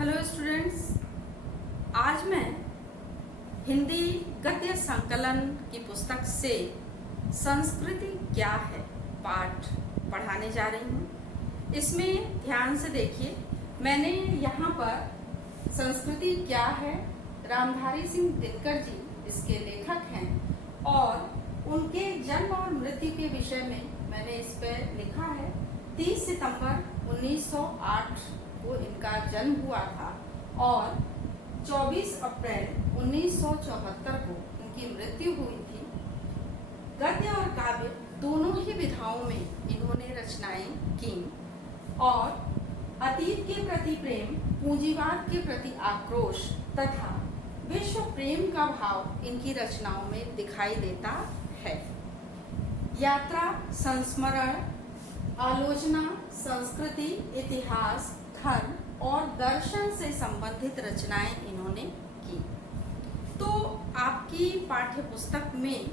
Hello students, आज मैं हिंदी गद्य संकलन की पुस्तक से संस्कृति क्या है पाठ पढ़ाने जा रही हूँ। इसमें ध्यान से देखिए, मैंने यहाँ पर संस्कृति क्या है रामधारी सिंह दिनकर जी इसके लेखक हैं और उनके जन्म और मृत्यु के विषय में मैंने इस पर लिखा है। 30 सितंबर 1908 को इनका जन्म हुआ था और 24 अप्रैल 1974 को इनकी मृत्यु हुई थी। गद्य और काव्य दोनों ही विधाओं में इन्होंने रचनाएं की और अतीत के प्रति प्रेम, पूंजीवाद के प्रति आक्रोश तथा विश्व प्रेम का भाव इनकी रचनाओं में दिखाई देता है। यात्रा, संस्मरण, आलोचना, संस्कृति, इतिहास, धर्म और दर्शन से संबंधित रचनाएं इन्होंने की। तो आपकी पाठ्य पुस्तक में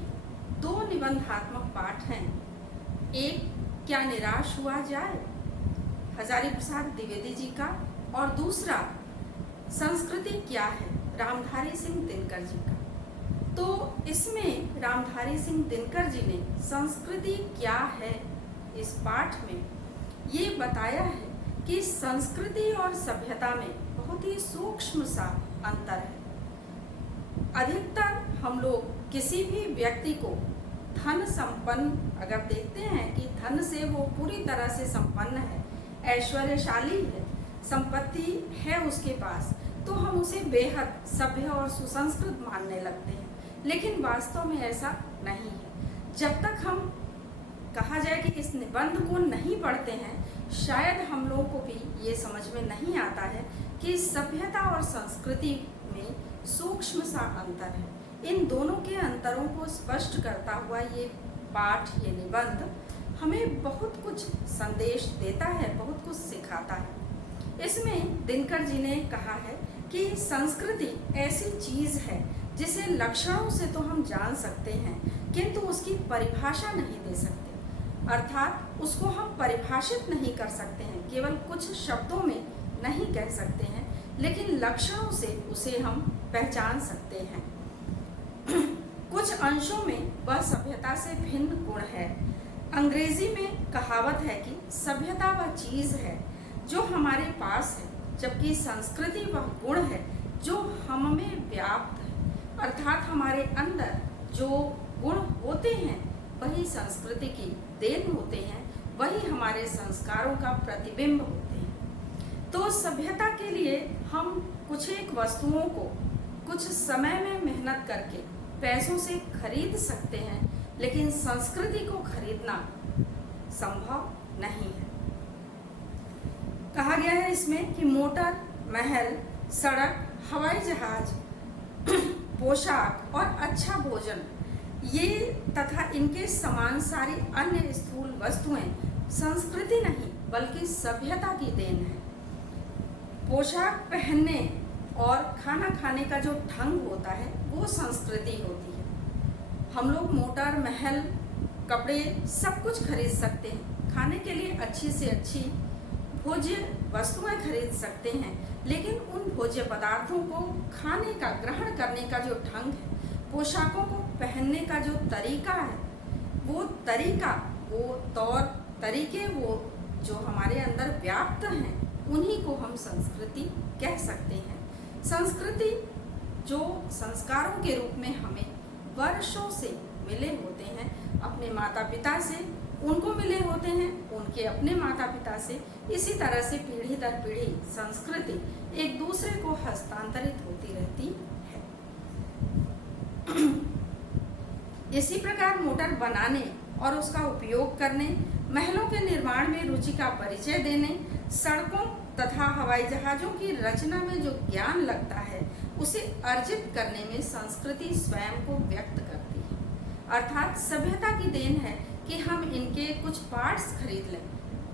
2 निबंधात्मक पाठ हैं। एक क्या निराश हुआ जाए, हजारी प्रसाद द्विवेदी जी का, और दूसरा संस्कृति क्या है, रामधारी सिंह दिनकर जी का। तो इसमें रामधारी सिंह दिनकर जी ने संस्कृति क्या है इस पाठ में ये बताया है कि संस्कृति और सभ्यता में बहुत ही सूक्ष्म सा अंतर है। अधिकतर हम लोग किसी भी व्यक्ति को धन संपन्न अगर देखते हैं कि धन से वो पूरी तरह से संपन्न है, ऐश्वर्यशाली है, संपत्ति है उसके पास, तो हम उसे बेहद सभ्य और सुसंस्कृत मानने लगते हैं। लेकिन वास्तव में ऐसा नहीं है। जब तक हम कहा जाए कि इस निबंध को नहीं पढ़ते हैं, शायद हम लोगों को भी ये समझ में नहीं आता है कि सभ्यता और संस्कृति में सूक्ष्म सा अंतर है। इन दोनों के अंतरों को स्पष्ट करता हुआ ये पाठ, ये निबंध हमें बहुत कुछ संदेश देता है, बहुत कुछ सिखाता है। इसमें दिनकर जी ने कहा है कि संस्कृति ऐसी चीज़ है जिसे लक्षणों से तो हम जान सकते हैं किंतु उसकी परिभाषा नहीं दे सकते, अर्थात उसको हम परिभाषित नहीं कर सकते हैं, केवल कुछ शब्दों में नहीं कह सकते हैं, लेकिन लक्षणों से उसे हम पहचान सकते हैं। कुछ अंशों में वह सभ्यता से भिन्न गुण है। अंग्रेजी में कहावत है कि सभ्यता वह चीज़ है जो हमारे पास है, जबकि संस्कृति वह गुण है जो हम में व्याप्त है, अर्थात हमारे अंदर जो गुण होते हैं वही संस्कृति की देन होते हैं, वही हमारे संस्कारों का प्रतिबिंब होते हैं। तो सभ्यता के लिए हम कुछ एक वस्तुओं को कुछ समय में मेहनत करके पैसों से खरीद सकते हैं, लेकिन संस्कृति को खरीदना संभव नहीं है। कहा गया है इसमें कि मोटर, महल, सड़क, हवाई जहाज, पोशाक और अच्छा भोजन, ये तथा इनके समान सारी अन्य स्थूल वस्तुएं संस्कृति नहीं बल्कि सभ्यता की देन है। पोशाक पहनने और खाना खाने का जो ढंग होता है वो संस्कृति होती है। हम लोग मोटर, महल, कपड़े सब कुछ खरीद सकते हैं, खाने के लिए अच्छी से अच्छी भोज्य वस्तुएं खरीद सकते हैं, लेकिन उन भोज्य पदार्थों को खाने का, ग्रहण करने का जो ढंग है, पोशाकों को पहनने का जो तरीका है, वो तरीका, वो तौर तरीके, वो जो हमारे अंदर व्याप्त हैं, उन्हीं को हम संस्कृति कह सकते हैं। संस्कृति जो संस्कारों के रूप में हमें वर्षों से मिले होते हैं, अपने माता पिता से उनको मिले होते हैं, उनके अपने माता पिता से, इसी तरह से पीढ़ी दर पीढ़ी संस्कृति एक दूसरे को हस्तांतरित होती रहती है। इसी प्रकार मोटर बनाने और उसका उपयोग करने, महलों के निर्माण में रुचि का परिचय देने, सड़कों तथा हवाई जहाज़ों की रचना में जो ज्ञान लगता है उसे अर्जित करने में संस्कृति स्वयं को व्यक्त करती है। अर्थात सभ्यता की देन है कि हम इनके कुछ पार्ट्स खरीद लें,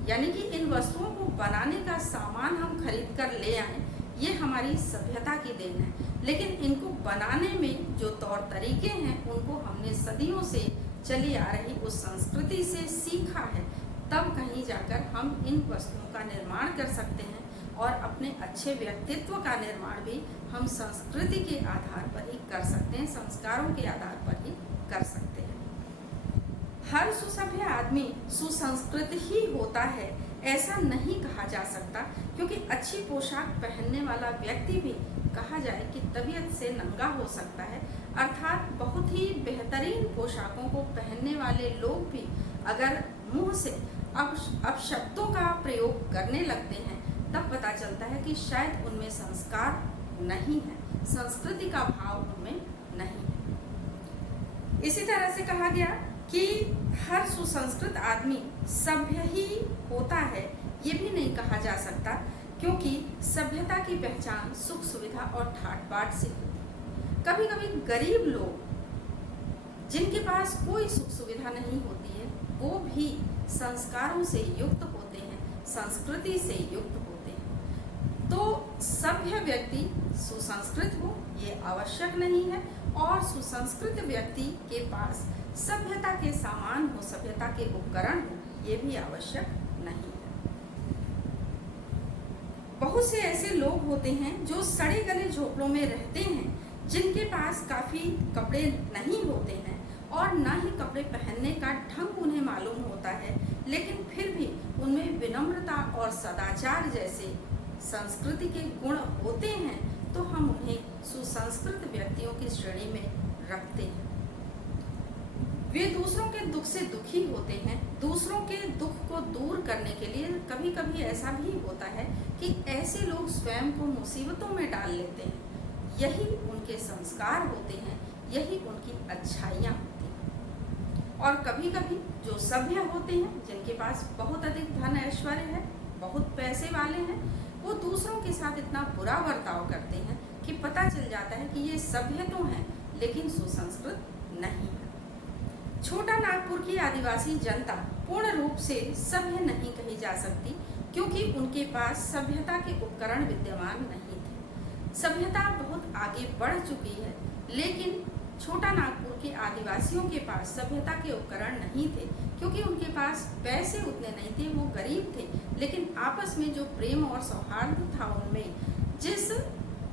यानी कि इन वस्तुओं को बनाने का सामान हम खरीद कर ले आएं, ये हमारी सभ्यता की देन है। लेकिन इनको बनाने में जो तौर तरीके हैं उनको हमने सदियों से चली आ रही उस संस्कृति से सीखा है, तब कहीं जाकर हम इन वस्तुओं का निर्माण कर सकते हैं और अपने अच्छे व्यक्तित्व का निर्माण भी हम संस्कृति के आधार पर ही कर सकते हैं, संस्कारों के आधार पर ही कर सकते हैं। हर सुसभ्य आदमी सुसंस्कृत ही होता है ऐसा नहीं कहा जा सकता, क्योंकि अच्छी पोशाक पहनने वाला व्यक्ति भी कहा जाए कि तबीयत से नंगा हो सकता है, अर्थात बहुत ही बेहतरीन पोशाकों को पहनने वाले लोग भी अगर मुंह से अपशब्दों का प्रयोग करने लगते हैं तब पता चलता है कि शायद उनमें संस्कार नहीं है, संस्कृति का भाव उनमें नहीं है। इसी तरह से कहा गया कि हर सुसंस्कृत आदमी सभ्य ही होता है, ये भी नहीं कहा जा सकता, क्योंकि सभ्यता की पहचान सुख सुविधा और ठाट बाट से होती है। कभी कभी गरीब लोग जिनके पास कोई सुख सुविधा नहीं होती है वो भी संस्कारों से युक्त होते हैं, संस्कृति से युक्त होते हैं। तो सभ्य व्यक्ति सुसंस्कृत हो ये आवश्यक नहीं है, और सुसंस्कृत व्यक्ति के पास सभ्यता के सामान हो, सभ्यता के उपकरण हो, ये भी आवश्यक नहीं है। बहुत से ऐसे लोग होते हैं जो सड़े गले झोपड़ों में रहते हैं, जिनके पास काफी कपड़े नहीं होते हैं और ना ही कपड़े पहनने का ढंग उन्हें मालूम होता है, लेकिन फिर भी उनमें विनम्रता और सदाचार जैसे संस्कृति के गुण होते हैं, तो हम उन्हें सुसंस्कृत व्यक्तियों की श्रेणी में रखते हैं। वे दूसरों के दुख से दुखी होते हैं, दूसरों के दुख को दूर करने के लिए कभी कभी ऐसा भी होता है कि ऐसे लोग स्वयं को मुसीबतों में डाल लेते हैं। यही उनके संस्कार होते हैं, यही उनकी अच्छाइयाँ होती हैं। और कभी कभी जो सभ्य होते हैं, जिनके पास बहुत अधिक धन ऐश्वर्य है, बहुत पैसे वाले हैं, वो दूसरों के साथ इतना बुरा बर्ताव करते हैं कि पता चल जाता है कि ये सभ्य तो हैं लेकिन सुसंस्कृत नहीं है। छोटा नागपुर की आदिवासी जनता पूर्ण रूप से सभ्य नहीं कही जा सकती, क्योंकि उनके पास सभ्यता के उपकरण विद्यमान नहीं थे। सभ्यता बहुत आगे बढ़ चुकी है, लेकिन छोटा नागपुर के आदिवासियों के पास सभ्यता के उपकरण नहीं थे, क्योंकि उनके पास पैसे उतने नहीं थे, वो गरीब थे। लेकिन आपस में जो प्रेम और सौहार्द था उनमें, जिन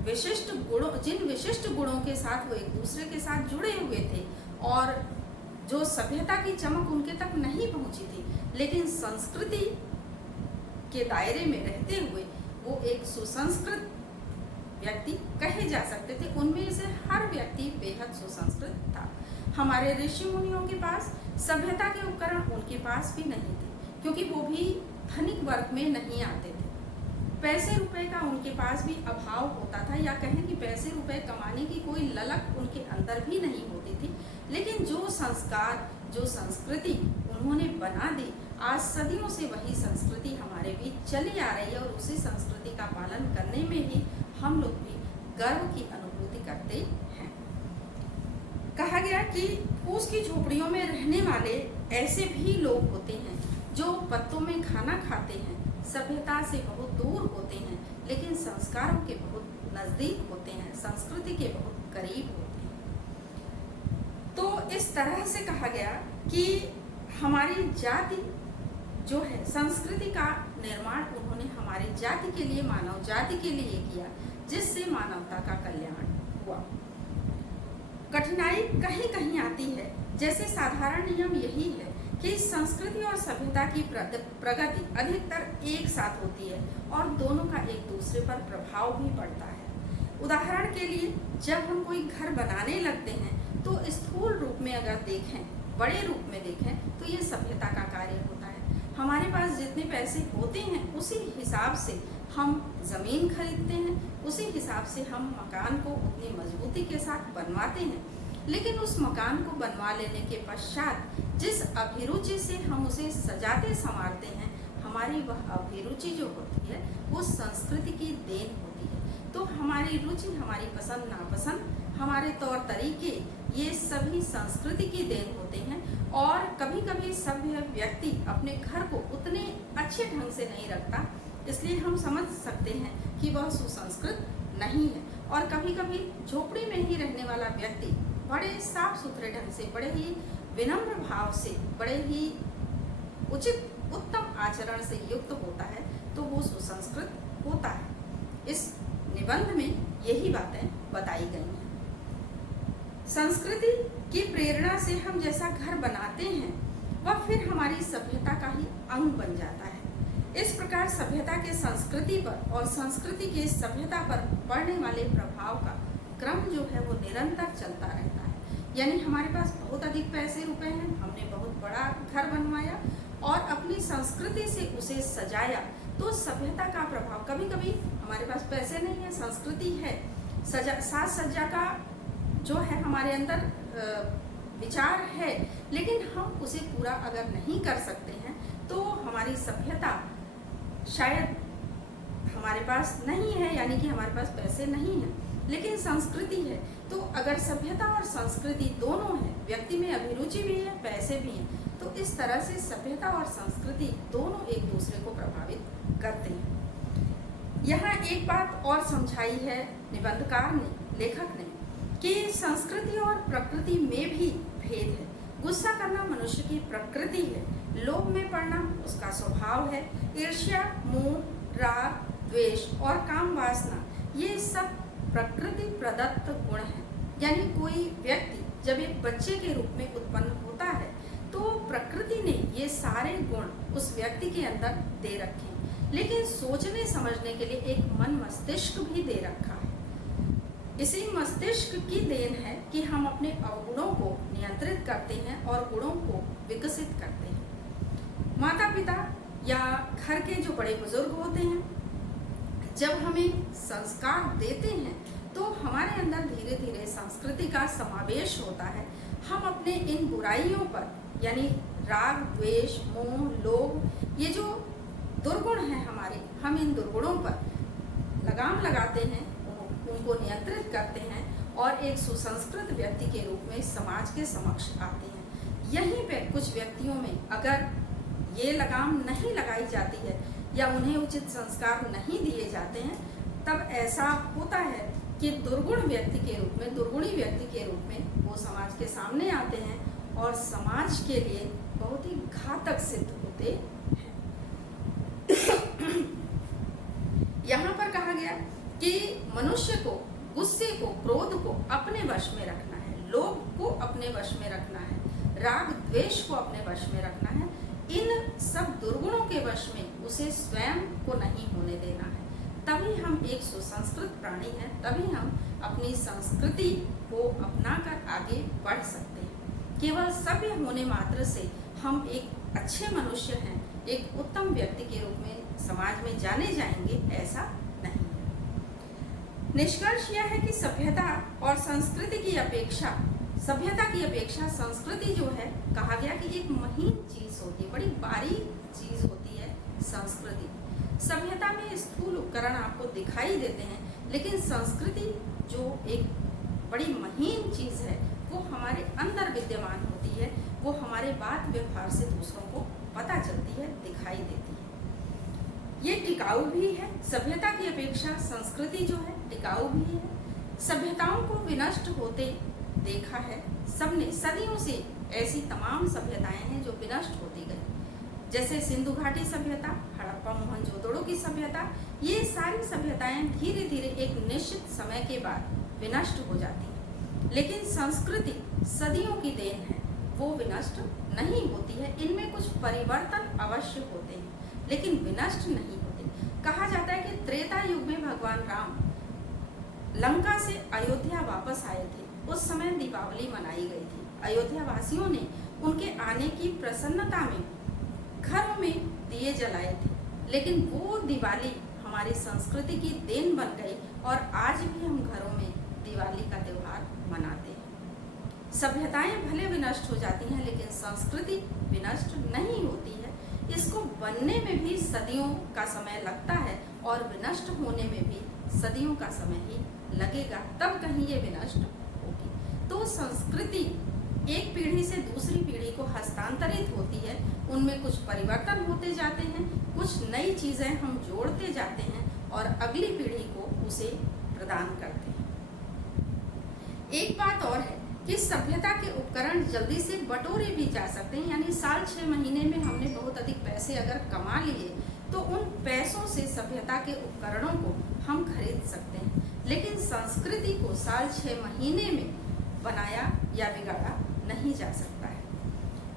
विशिष्ट गुणों के साथ वो एक दूसरे के साथ जुड़े हुए थे, और जो सभ्यता की चमक उनके तक नहीं पहुंची थी, लेकिन संस्कृति के दायरे में रहते हुए वो एक सुसंस्कृत व्यक्ति कहे जा सकते थे। उनमें से हर व्यक्ति बेहद सुसंस्कृत था। हमारे ऋषि मुनियों के पास सभ्यता के उपकरण उनके पास भी नहीं थे, क्योंकि वो भी धनिक वर्ग में नहीं आते थे। पैसे रुपए का उनके पास भी अभाव होता था, या कहें कि पैसे रुपए कमाने की कोई ललक उनके अंदर भी नहीं होती थी। लेकिन जो संस्कार, जो संस्कृति उन्होंने बना दी, आज सदियों से वही संस्कृति हमारे बीच चली आ रही है, और उसी संस्कृति का पालन करने में ही हम लोग भी गर्व की अनुभूति करते हैं। कहा गया कि फूस की झोपड़ियों में रहने वाले ऐसे भी लोग होते हैं जो पत्तों में खाना खाते हैं, सभ्यता से बहुत दूर होते हैं, लेकिन संस्कारों के बहुत नज़दीक होते हैं, संस्कृति के बहुत करीब होते हैं। तो इस तरह से कहा गया कि हमारी जाति जो है, संस्कृति का निर्माण उन्होंने हमारी जाति के लिए, मानव जाति के लिए किया, जिससे मानवता का कल्याण हुआ। कठिनाई कहीं कहीं आती है, जैसे साधारण नियम यही है कि संस्कृति और सभ्यता की प्रगति अधिकतर एक साथ होती है, और दोनों का एक दूसरे पर प्रभाव भी पड़ता है। उदाहरण के लिए, जब हम कोई घर बनाने लगते हैं तो स्थूल रूप में अगर देखें, बड़े रूप में देखें, तो ये सभ्यता का कार्य होता है। हमारे पास जितने पैसे होते हैं उसी हिसाब से हम ज़मीन खरीदते हैं, उसी हिसाब से हम मकान को उतनी मजबूती के साथ बनवाते हैं। लेकिन उस मकान को बनवा लेने के पश्चात जिस अभिरुचि से हम उसे सजाते संवारते हैं, हमारी वह अभिरुचि जो होती है वो संस्कृति की देन होती है। तो हमारी रुचि, हमारी पसंद नापसंद, हमारे तौर तरीके, ये सभी संस्कृति की देन होते हैं। और कभी कभी सभ्य व्यक्ति अपने घर को उतने अच्छे ढंग से नहीं रखता, इसलिए हम समझ सकते हैं कि वह सुसंस्कृत नहीं है। और कभी कभी झोपड़ी में ही रहने वाला व्यक्ति बड़े साफ सुथरे ढंग से, बड़े ही विनम्र भाव से, बड़े ही उचित उत्तम आचरण से युक्त होता है, तो वो सुसंस्कृत होता है। इस निबंध में यही बातें बताई गई हैं। संस्कृति की प्रेरणा से हम जैसा घर बनाते हैं वह फिर हमारी सभ्यता का ही अंग बन जाता है। इस प्रकार सभ्यता के संस्कृति पर और संस्कृति के सभ्यता पर पड़ने वाले प्रभाव का क्रम जो है वो निरंतर चलता रहता है। यानी हमारे पास बहुत अधिक पैसे रुपए हैं, हमने बहुत बड़ा घर बनवाया और अपनी संस्कृति से उसे सजाया, तो सभ्यता का प्रभाव, कभी कभी हमारे पास पैसे नहीं है, संस्कृति है, साज सज्जा का जो है हमारे अंदर विचार है, लेकिन हम उसे पूरा अगर नहीं कर सकते हैं तो हमारी सभ्यता शायद हमारे पास नहीं है, यानी कि हमारे पास पैसे नहीं है, लेकिन संस्कृति है। तो अगर सभ्यता और संस्कृति दोनों है, व्यक्ति में अभिरुचि भी है, पैसे भी हैं, तो इस तरह से सभ्यता और संस्कृति दोनों एक दूसरे को प्रभावित करते हैं। यहाँ एक बात और समझाई है निबंधकार ने, लेखक ने, कि संस्कृति और प्रकृति में भी भेद है। गुस्सा करना मनुष्य की प्रकृति है, लोभ में पड़ना उसका स्वभाव है, ईर्ष्या, मोह, राग, द्वेष और काम वासना ये सब प्रकृति प्रदत्त गुण हैं। यानी कोई व्यक्ति जब एक बच्चे के रूप में उत्पन्न होता है तो प्रकृति ने ये सारे गुण उस व्यक्ति के अंदर दे रखे हैं, लेकिन सोचने समझने के लिए एक मन मस्तिष्क भी दे रखा है। इसी मस्तिष्क की देन है कि हम अपने अवगुणों को नियंत्रित करते हैं और गुणों को विकसित करते हैं। माता पिता या घर के जो बड़े बुजुर्ग होते हैं, जब हमें संस्कार देते हैं तो हमारे अंदर धीरे धीरे संस्कृति का समावेश होता है। हम अपने इन बुराइयों पर, यानी राग, द्वेष, मोह, लोभ, ये जो दुर्गुण हैं हमारे, हम इन दुर्गुणों पर लगाम लगाते हैं, उनको नियंत्रित करते हैं और एक सुसंस्कृत व्यक्ति के रूप में समाज के समक्ष आते हैं। यहीं पे कुछ व्यक्तियों में अगर ये लगाम नहीं लगाई जाती है या उन्हें उचित संस्कार नहीं दिए जाते हैं, तब ऐसा होता है कि दुर्गुण व्यक्ति के रूप में, दुर्गुणी व्यक्ति के रूप में वो समाज के सामने आते हैं और समाज के लिए बहुत ही घातक सिद्ध होते हैं। यहाँ पर कहा गया कि मनुष्य को गुस्से को, क्रोध को अपने वश में रखना है, लोभ को अपने वश में रखना है, राग द्वेष को अपने वश में रखना है। इन सब दुर्गुणों के वश में उसे स्वयं को नहीं होने देना है। तभी हम एक सुसंस्कृत प्राणी हैं, तभी हम अपनी संस्कृति को अपनाकर आगे बढ़ सकते हैं। केवल सभ्य होने मात्र से हम एक अच्छे मनुष्य हैं, एक उत्तम व्यक्ति के रूप में समाज में जाने जाएंगे, ऐसा नहीं है। निष्कर्ष यह है कि सभ्यता और संस्कृति की अपेक्षा, सभ्यता की अपेक्षा संस्कृति जो है, कहा गया कि एक महीन चीज होती है, बड़ी बारीक चीज होती है संस्कृति। सभ्यता में स्थूल उपकरण आपको दिखाई देते हैं, लेकिन संस्कृति जो एक बड़ी महीन चीज है वो हमारे अंदर विद्यमान होती है, वो हमारे बात व्यवहार से दूसरों को पता चलती है, दिखाई देती है। ये टिकाऊ भी है, सभ्यता की अपेक्षा संस्कृति जो है टिकाऊ भी है। सभ्यताओं को विनष्ट होते देखा है सबने, सदियों से ऐसी तमाम सभ्यताएं हैं जो विनष्ट होती गई, जैसे सिंधु घाटी सभ्यता, हड़प्पा मोहनजोदड़ो की सभ्यता। ये सारी सभ्यताएं धीरे धीरे एक निश्चित समय के बाद विनष्ट हो जाती हैं, लेकिन संस्कृति सदियों की देन है, वो विनष्ट नहीं होती है। इनमें कुछ परिवर्तन अवश्य होते हैं, लेकिन विनष्ट नहीं होते। कहा जाता है कि त्रेता युग में भगवान राम लंका से अयोध्या वापस आए थे, उस समय दीपावली मनाई गई थी। अयोध्या वासियों ने उनके आने की प्रसन्नता में घरों में दिए जलाए थे, लेकिन वो दिवाली हमारी संस्कृति की देन बन गई और आज भी हम घरों में दिवाली का त्यौहार मनाते हैं। सभ्यताएं भले विनष्ट हो जाती हैं, लेकिन संस्कृति विनष्ट नहीं होती है। इसको बनने में भी सदियों का समय लगता है और विनष्ट होने में भी सदियों का समय ही लगेगा, तब कहीं ये विनष्ट होगी। तो संस्कृति एक पीढ़ी से दूसरी पीढ़ी को हस्तांतरित होती है, उनमें कुछ परिवर्तन होते जाते हैं, कुछ नई चीज़ें हम जोड़ते जाते हैं और अगली पीढ़ी को उसे प्रदान करते हैं। एक बात और है कि सभ्यता के उपकरण जल्दी से बटोरे भी जा सकते हैं, यानी साल 6 महीने में हमने बहुत अधिक पैसे अगर कमा लिए तो उन पैसों से सभ्यता के उपकरणों को हम खरीद सकते हैं, लेकिन संस्कृति को साल 6 महीने में बनाया या बिगाड़ा नहीं जा सकता है।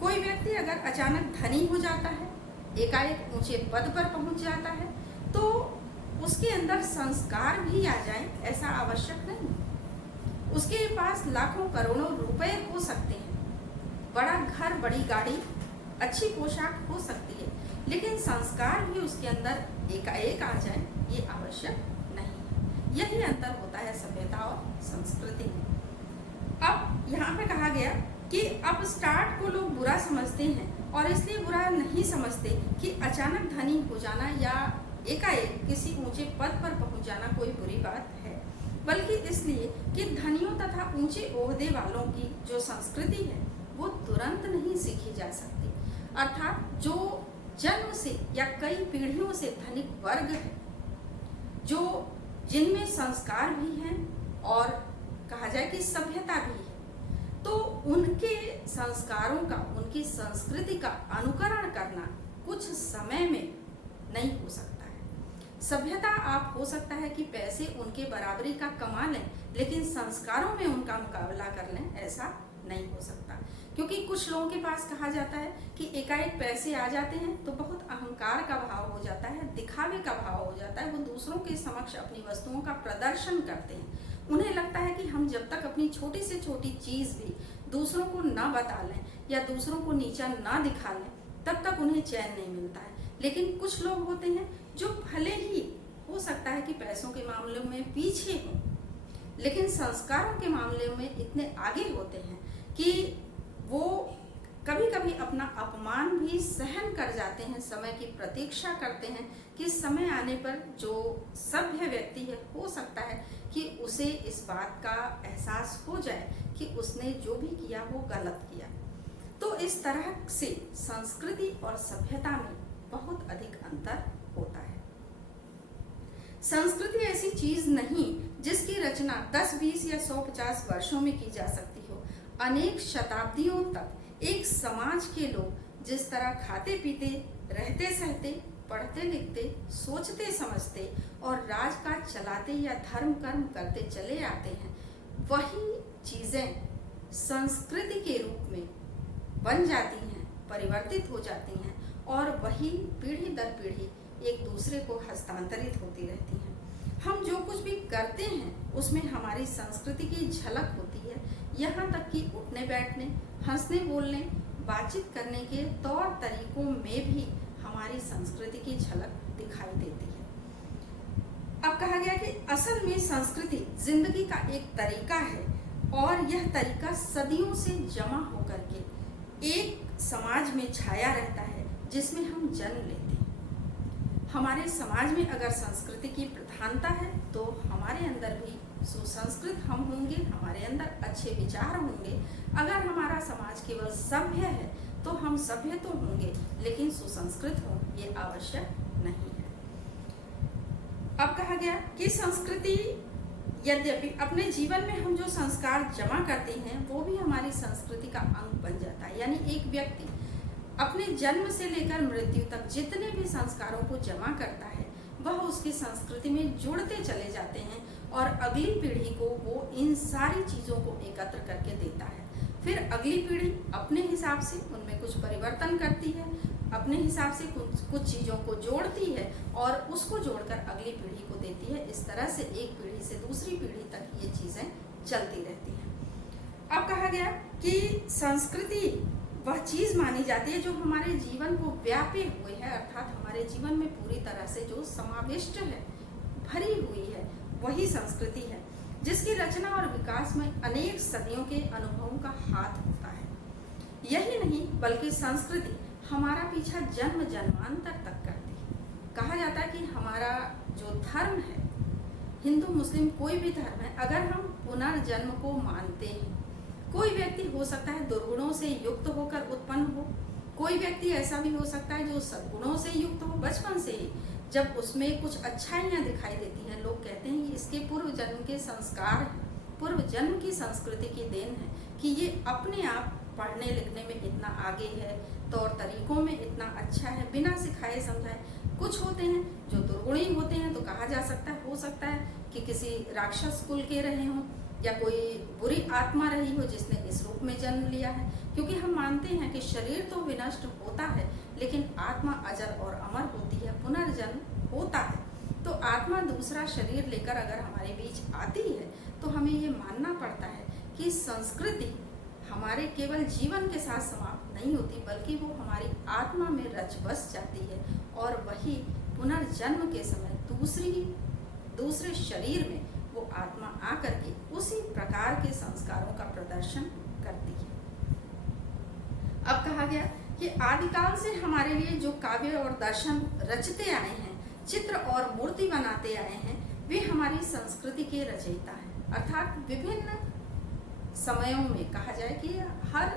कोई व्यक्ति अगर अचानक धनी हो जाता है, एकाएक ऊंचे पद पर पहुंच जाता है, तो उसके अंदर संस्कार भी आ जाएं ऐसा आवश्यक नहीं। उसके पास लाखों करोड़ों रुपए हो सकते हैं, बड़ा घर, बड़ी गाड़ी, अच्छी पोशाक हो सकती है, लेकिन संस्कार भी उसके अंदर एकाएक आ जाए ये आवश्यक नहीं है। यही अंतर होता है सभ्यता और संस्कृति में। अब यहाँ पे कहा गया कि अपस्टार्ट को लोग बुरा समझते हैं, और इसलिए बुरा नहीं समझते कि अचानक धनी हो जाना या एकाएक किसी ऊंचे पद पर पहुंच जाना कोई बुरी बात है, बल्कि इसलिए कि धनियों तथा ऊंचे ओहदे वालों की जो संस्कृति है वो तुरंत नहीं सीखी जा सकती। अर्थात जो जन्म से या कई पीढ़ियों से धनिक वर्ग है, जो जिनमें संस्कार भी हैं और कहा जाए कि सभ्यता भी है, तो उनके संस्कारों का, उनकी संस्कृति का अनुकरण करना कुछ समय में नहीं हो सकता है। सभ्यता आप हो सकता है कि पैसे उनके बराबरी का कमा लें, लेकिन संस्कारों में उनका मुकाबला कर लें, ऐसा नहीं हो सकता। क्योंकि कुछ लोगों के पास कहा जाता है कि एकाएक पैसे आ जाते हैं तो बहुत अहंकार का भाव हो जाता है, दिखावे का भाव हो जाता है, वो दूसरों के समक्ष अपनी वस्तुओं का प्रदर्शन करते हैं। उन्हें लगता है कि हम जब तक अपनी छोटी से छोटी चीज़ भी दूसरों को ना बता लें या दूसरों को नीचा ना दिखा लें, तब तक उन्हें चैन नहीं मिलता है। लेकिन कुछ लोग होते हैं जो भले ही हो सकता है कि पैसों के मामले में पीछे हों, लेकिन संस्कारों के मामले में इतने आगे होते हैं कि वो कभी कभी अपना अपमान भी सहन कर जाते हैं, समय की प्रतीक्षा करते हैं कि समय आने पर जो सभ्य व्यक्ति है, हो सकता है कि उसे इस बात का एहसास हो जाए कि उसने जो भी किया वो गलत किया। तो इस तरह से संस्कृति और सभ्यता में बहुत अधिक अंतर होता है। संस्कृति ऐसी चीज नहीं जिसकी रचना 10, 20 या 150 वर्षों में की जा सकती हो। अनेक शताब्दियों तक एक समाज के लोग जिस तरह खाते पीते, रहते सहते, पढ़ते लिखते, सोचते समझते और राजकाज चलाते या धर्म कर्म करते चले आते हैं, वही चीजें संस्कृति के रूप में बन जाती हैं, परिवर्तित हो जाती हैं, और वही पीढ़ी दर पीढ़ी एक दूसरे को हस्तांतरित होती रहती हैं। हम जो कुछ भी करते हैं उसमें हमारी संस्कृति की झलक होती है। यहाँ तक कि उठने बैठने, हंसने बोलने, बातचीत करने के तौर तरीकों में भी हमारी संस्कृति की झलक दिखाई देती है। अब कहा गया कि असल में संस्कृति जिंदगी का एक तरीका है, और यह तरीका सदियों से जमा होकर के एक समाज में छाया रहता है जिसमें हम जन्म लेते हैं। हमारे समाज में अगर संस्कृति की प्रधानता है तो हमारे अंदर भी सुसंस्कृत हम होंगे, हमारे अंदर अच्छे विचार होंगे। अगर हमारा समाज केवल सभ्य है तो हम सभ्य तो होंगे, लेकिन सुसंस्कृत हो ये आवश्यक नहीं है। अब कहा गया कि संस्कृति, यद्यपि अपने जीवन में हम जो संस्कार जमा करते हैं वो भी हमारी संस्कृति का अंग बन जाता है। यानी एक व्यक्ति अपने जन्म से लेकर मृत्यु तक जितने भी संस्कारों को जमा करता है वह उसकी संस्कृति में जुड़ते चले जाते हैं, और अगली पीढ़ी को वो इन सारी चीज़ों को एकत्र करके देता है। फिर अगली पीढ़ी अपने हिसाब से उनमें कुछ परिवर्तन करती है, अपने हिसाब से कुछ चीज़ों को जोड़ती है और उसको जोड़कर अगली पीढ़ी को देती है। इस तरह से एक पीढ़ी से दूसरी पीढ़ी तक ये चीज़ें चलती रहती हैं। अब कहा गया कि संस्कृति वह चीज़ मानी जाती है जो हमारे जीवन को व्यापे हुए है, अर्थात हमारे जीवन में पूरी तरह से जो समाविष्ट है, भरी हुई है, वही संस्कृति है, जिसकी रचना और विकास में अनेक सदियों के अनुभवों का हाथ होता है। यही नहीं बल्कि संस्कृति हमारा पीछा जन्म जन्मांतर तक करती है। कहा जाता है कि हमारा जो धर्म है, हिंदू मुस्लिम कोई भी धर्म है, अगर हम पुनर्जन्म को मानते हैं, कोई व्यक्ति हो सकता है दुर्गुणों से युक्त होकर उत्पन्न हो, कोई व्यक्ति ऐसा भी हो सकता है जो सद्गुणों से युक्त हो। बचपन से ही जब उसमें कुछ अच्छाइयाँ दिखाई देती हैं, लोग कहते हैं कि इसके पूर्व जन्म के संस्कार हैं, पूर्व जन्म की संस्कृति की देन है कि ये अपने आप पढ़ने लिखने में इतना आगे है, तौर तरीकों में इतना अच्छा है, बिना सिखाए समझाए कुछ होते हैं जो दुर्गुणी होते हैं, तो कहा जा सकता है, हो सकता है कि किसी राक्षस कुल के रहे हों या कोई बुरी आत्मा रही हो जिसने इस रूप में जन्म लिया है। क्योंकि हम मानते हैं कि शरीर तो विनष्ट होता है लेकिन आत्मा अजर और अमर होती है, पुनर्जन्म होता है। तो आत्मा दूसरा शरीर लेकर अगर हमारे बीच आती है तो हमें ये मानना पड़ता है कि संस्कृति हमारे केवल जीवन के साथ समाप्त नहीं होती, बल्कि वो हमारी आत्मा में रच बस जाती है और वही पुनर्जन्म के समय दूसरे शरीर में वो आत्मा आकर के उसी प्रकार के संस्कारों का प्रदर्शन करती है। अब कहा गया कि आदिकाल से हमारे लिए जो काव्य और दर्शन रचते आए हैं, चित्र और मूर्ति बनाते आए हैं, वे हमारी संस्कृति के रचयिता हैं। अर्थात विभिन्न समयों में कहा जाए कि हर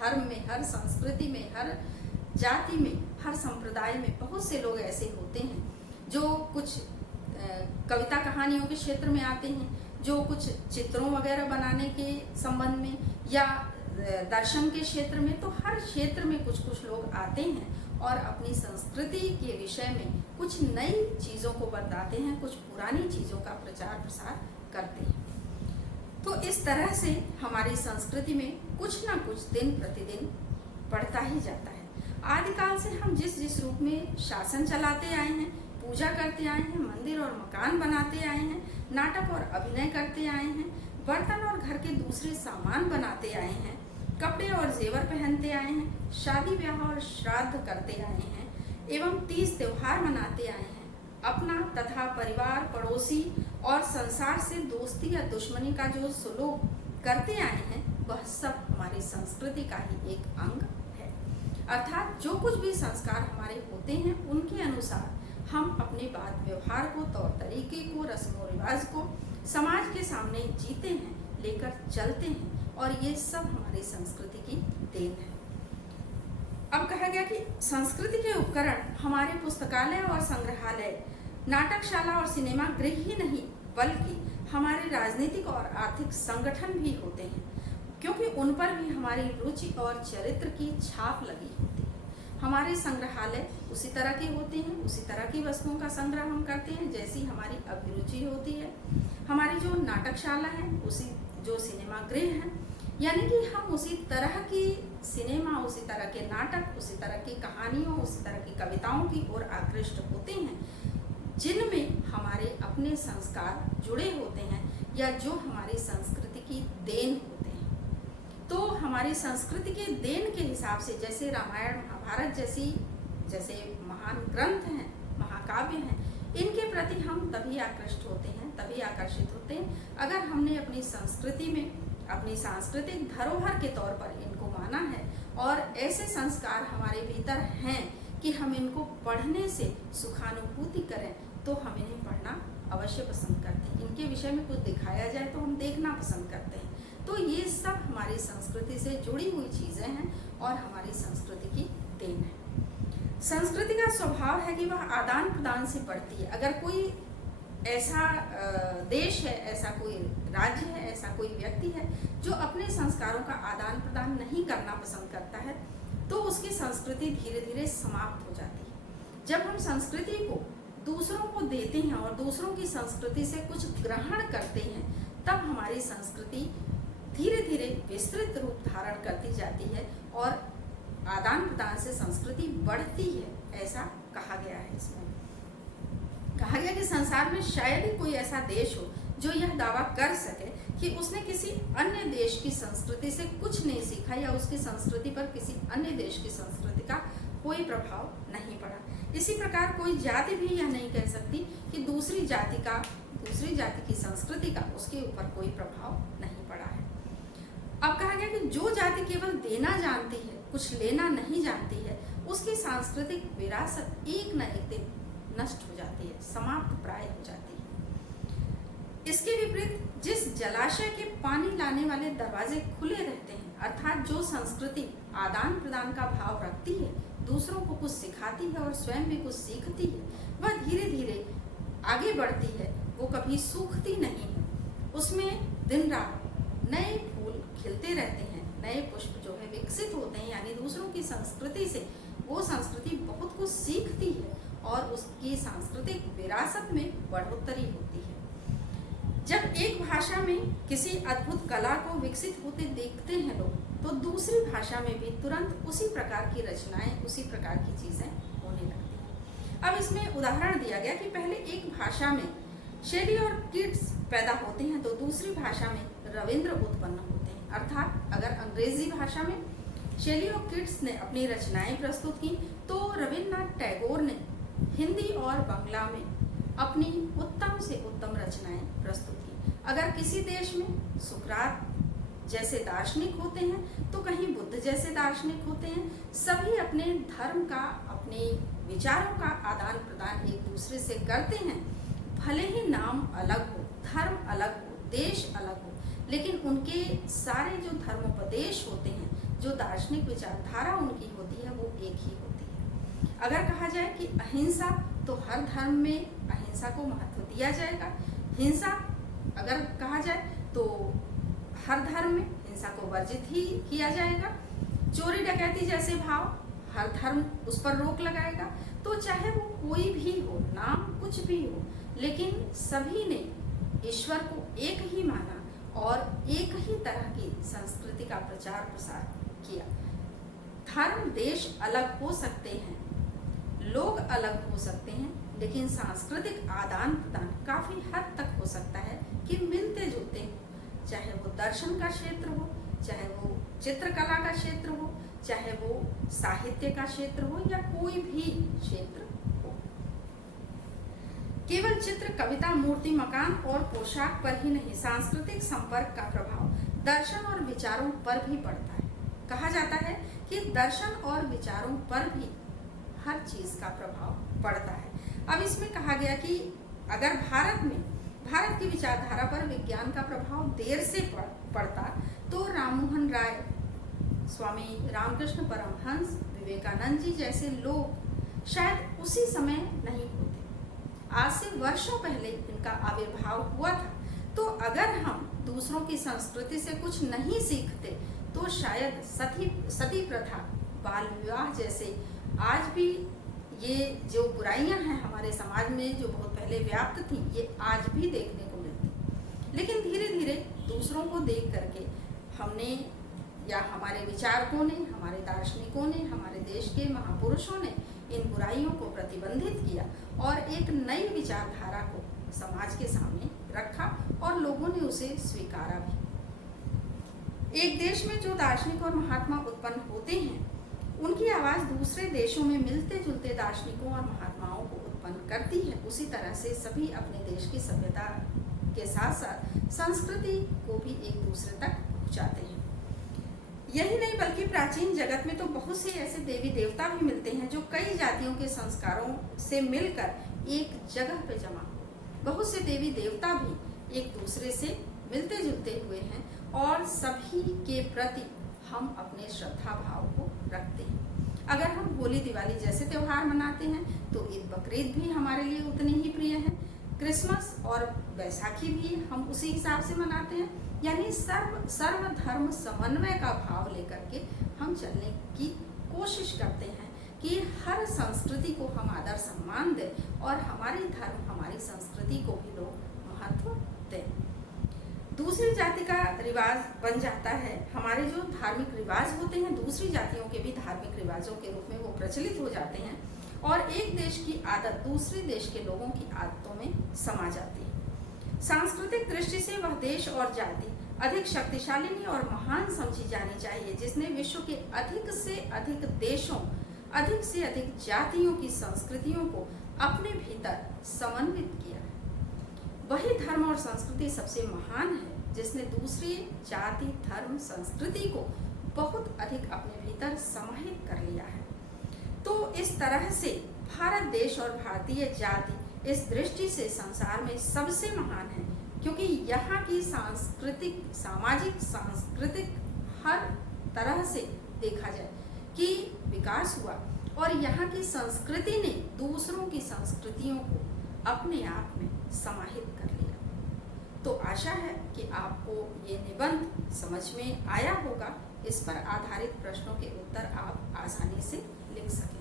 धर्म में, हर संस्कृति में, हर जाति में, हर संप्रदाय में बहुत से लोग ऐसे होते हैं जो कुछ कविता कहानियों के क्षेत्र में आते हैं, जो कुछ चित्रों वगैरह बनाने के संबंध में या दर्शन के क्षेत्र में। तो हर क्षेत्र में कुछ कुछ लोग आते हैं और अपनी संस्कृति के विषय में कुछ नई चीज़ों को बताते हैं, कुछ पुरानी चीज़ों का प्रचार प्रसार करते हैं। तो इस तरह से हमारी संस्कृति में कुछ ना कुछ दिन प्रतिदिन बढ़ता ही जाता है। आदिकाल से हम जिस रूप में शासन चलाते आए हैं, पूजा करते आए हैं, मंदिर और मकान बनाते आए हैं, नाटक और अभिनय करते आए हैं, बर्तन और घर के दूसरे सामान बनाते आए हैं, कपड़े और जेवर पहनते आए हैं, शादी ब्याह और श्राद्ध करते आए हैं एवं तीज त्योहार मनाते आए हैं, अपना तथा परिवार, पड़ोसी और संसार से दोस्ती या दुश्मनी का जो सुलूक करते आए हैं, वह सब हमारी संस्कृति का ही एक अंग है। अर्थात जो कुछ भी संस्कार हमारे होते हैं उनके अनुसार हम अपने बात व्यवहार को, तौर तरीके को, रस्मों रिवाज को समाज के सामने जीते हैं, लेकर चलते हैं और ये सब हमारी संस्कृति की देन है। अब कहा गया कि संस्कृति के उपकरण हमारे पुस्तकालय और संग्रहालय, नाटकशाला और सिनेमा गृह ही नहीं बल्कि हमारे राजनीतिक और आर्थिक संगठन भी होते हैं, क्योंकि उन पर भी हमारी रुचि और चरित्र की छाप लगी होती है। हमारे संग्रहालय उसी तरह के होते हैं, उसी तरह की वस्तुओं का संग्रह हम करते हैं जैसी हमारी अभिरुचि होती है। हमारी जो नाटकशाला है, उसी जो सिनेमा गृह है, यानी कि हम उसी तरह की सिनेमा, उसी तरह के नाटक, उसी तरह की कहानियों, उसी तरह की कविताओं की ओर आकृष्ट होते हैं जिनमें हमारे अपने संस्कार जुड़े होते हैं या जो हमारी संस्कृति की देन होते हैं। तो हमारी संस्कृति के देन के हिसाब से जैसे रामायण, महाभारत जैसे महान ग्रंथ हैं, महाकाव्य हैं, इनके प्रति हम तभी आकृष्ट होते हैं, तभी आकर्षित होते हैं अगर हमने अपनी संस्कृति में अपनी सांस्कृतिक धरोहर के तौर पर इनको माना है और ऐसे संस्कार हमारे भीतर हैं कि हम इनको पढ़ने से सुखानुभूति करें, तो हम इन्हें पढ़ना अवश्य पसंद करते हैं। इनके विषय में कुछ दिखाया जाए तो हम देखना पसंद करते हैं। तो ये सब हमारी संस्कृति से जुड़ी हुई चीज़ें हैं और हमारी संस्कृति की देन है। संस्कृति का स्वभाव है कि वह आदान प्रदान से बढ़ती है। अगर कोई ऐसा देश है, ऐसा कोई राज्य है, ऐसा कोई व्यक्ति है जो अपने संस्कारों का आदान प्रदान नहीं करना पसंद करता है, तो उसकी संस्कृति धीरे धीरे समाप्त हो जाती है। जब हम संस्कृति को दूसरों को देते हैं और दूसरों की संस्कृति से कुछ ग्रहण करते हैं, तब हमारी संस्कृति धीरे धीरे विस्तृत रूप धारण करती जाती है और आदान प्रदान से संस्कृति बढ़ती है, ऐसा कहा गया है। इसमें कहा गया कि संसार में शायद ही कोई ऐसा देश हो जो यह दावा कर सके कि उसने किसी अन्य देश की संस्कृति से कुछ नहीं सीखा या उसकी संस्कृति पर किसी अन्य देश की संस्कृति का कोई प्रभाव नहीं पड़ा। इसी प्रकार कोई जाति भी यह नहीं कह सकती कि दूसरी जाति की संस्कृति का उसके ऊपर कोई प्रभाव नहीं पड़ा है। अब कहा गया कि जो जाति केवल देना जानती है, कुछ लेना नहीं जानती है, उसकी सांस्कृतिक विरासत एक न एक दिन नष्ट हो जाती है, समाप्त प्राय हो जाती है। इसके विपरीत जिस जलाशय के पानी लाने वाले दरवाजे खुले रहते हैं, अर्थात जो संस्कृति आदान प्रदान का भाव रखती है, दूसरों को कुछ सिखाती है और स्वयं भी कुछ सीखती है, वह धीरे धीरे आगे बढ़ती है, वो कभी सूखती नहीं है। उसमें दिन रात नए फूल खिलते रहते हैं, नए पुष्प जो है विकसित होते हैं, यानी दूसरों की संस्कृति से वो संस्कृति बहुत कुछ सीखती है और उसकी सांस्कृतिक विरासत में बढ़ोतरी होती है। जब एक भाषा में किसी अद्भुत कला को विकसित होते देखते हैं लोग, तो दूसरी भाषा में भी तुरंत उसी प्रकार की रचनाएं, उसी प्रकार की चीजें होने लगती हैं। अब इसमें उदाहरण दिया गया कि पहले एक भाषा में शेली और कीट्स पैदा होते हैं तो दूसरी भाषा में रविंद्र उत्पन्न होते हैं। अर्थात अगर अंग्रेजी भाषा में शेली और कीट्स ने अपनी रचनाएं प्रस्तुत की, तो रविन्द्रनाथ टैगोर ने हिंदी और बांग्ला में अपनी उत्तम से उत्तम रचनाएं प्रस्तुत की। अगर किसी देश में सुकरात जैसे दार्शनिक होते हैं तो कहीं बुद्ध जैसे दार्शनिक होते हैं। सभी अपने धर्म का, अपने विचारों का आदान प्रदान एक दूसरे से करते हैं। भले ही नाम अलग हो, धर्म अलग हो, देश अलग हो, लेकिन उनके सारे जो धर्मोपदेश होते हैं, जो दार्शनिक विचारधारा उनकी होती है, वो एक ही होती है। अगर कहा जाए कि अहिंसा, तो हर धर्म में अहिंसा को महत्व दिया जाएगा। हिंसा अगर कहा जाए तो हर धर्म में हिंसा को वर्जित ही किया जाएगा। चोरी डकैती जैसे भाव, हर धर्म उस पर रोक लगाएगा। तो चाहे वो कोई भी हो, नाम कुछ भी हो, लेकिन सभी ने ईश्वर को एक ही माना और एक ही तरह की संस्कृति का प्रचार प्रसार किया। धर्म देश अलग हो सकते हैं, लोग अलग हो सकते हैं, लेकिन सांस्कृतिक आदान प्रदान काफी हद तक हो सकता है कि मिलते जुलते हो। चाहे वो दर्शन का क्षेत्र हो, चाहे वो चित्रकला का क्षेत्र हो, चाहे वो साहित्य का क्षेत्र हो, या कोई भी क्षेत्र हो। केवल चित्र, कविता, मूर्ति, मकान और पोशाक पर ही नहीं, सांस्कृतिक संपर्क का प्रभाव दर्शन और विचारों पर भी पड़ता है। कहा जाता है कि दर्शन और विचारों पर भी हर चीज का प्रभाव पड़ता है। अब इसमें कहा गया कि अगर भारत की विचारधारा पर विज्ञान का प्रभाव देर से पड़ता, तो राममोहन राय, स्वामी रामकृष्ण परमहंस, विवेकानंद जी जैसे लोग शायद उसी समय नहीं होते। आज से वर्षों पहले इनका आविर्भाव हुआ था। तो अगर हम दूसरों की संस्कृति से कुछ नहीं सीखते, तो शायद सती प्रथा, बाल विवाह जैसे आज भी ये जो बुराइयां हैं हमारे समाज में, जो बहुत पहले व्याप्त थी, ये आज भी देखने को मिलती। लेकिन धीरे धीरे दूसरों को देख करके हमने, या हमारे विचारकों ने, हमारे दार्शनिकों ने, हमारे देश के महापुरुषों ने इन बुराइयों को प्रतिबंधित किया और एक नई विचारधारा को समाज के सामने रखा और लोगों ने उसे स्वीकारा भी। एक देश में जो दार्शनिक और महात्मा उत्पन्न होते हैं, उनकी आवाज दूसरे देशों में मिलते जुलते दार्शनिकों और महात्माओं को उत्पन्न करती है। उसी तरह से सभी अपने देश की सभ्यता के साथ साथ संस्कृति को भी एक दूसरे तक पहुंचाते हैं। यही नहीं, बल्कि प्राचीन जगत में तो बहुत से ऐसे देवी देवता भी मिलते हैं जो कई जातियों के संस्कारों से मिलकर एक जगह पे जमा हो। बहुत से देवी देवता भी एक दूसरे से मिलते जुलते हुए हैं और सभी के प्रति हम अपने श्रद्धा भाव को रखते हैं। अगर हम होली, दिवाली जैसे त्योहार मनाते हैं, तो ईद, बकरीद भी हमारे लिए उतनी ही प्रिय है। क्रिसमस और बैसाखी भी हम उसी हिसाब से मनाते हैं। यानी सर्व धर्म समन्वय का भाव लेकर के हम चलने की कोशिश करते हैं कि हर संस्कृति को हम आदर सम्मान दें और हमारी धर्म, हमारी संस्कृति को भी लोग महत्व दें। दूसरी जाति का रिवाज बन जाता है। हमारे जो धार्मिक रिवाज होते हैं, दूसरी जातियों के भी धार्मिक रिवाजों के रूप में वो प्रचलित हो जाते हैं और एक देश की आदत दूसरे देश के लोगों की आदतों में समा जाती है। सांस्कृतिक दृष्टि से वह देश और जाति अधिक शक्तिशाली और महान समझी जानी चाहिए, जिसने विश्व के अधिक से अधिक देशों, अधिक से अधिक जातियों की संस्कृतियों को अपने भीतर समन्वित किया है। वही धर्म और संस्कृति सबसे महान है, जिसने दूसरी जाति, धर्म, संस्कृति को बहुत अधिक अपने भीतर समाहित कर लिया है। तो इस तरह से भारत देश और भारतीय जाति इस दृष्टि से संसार में सबसे महान है, क्योंकि यहाँ की सांस्कृतिक, सामाजिक, सांस्कृतिक हर तरह से देखा जाए कि विकास हुआ और यहाँ की संस्कृति ने दूसरों की संस्कृतियों को अपने आप में समाहित कर लिया। तो आशा है कि आपको ये निबंध समझ में आया होगा। इस पर आधारित प्रश्नों के उत्तर आप आसानी से लिख सकें।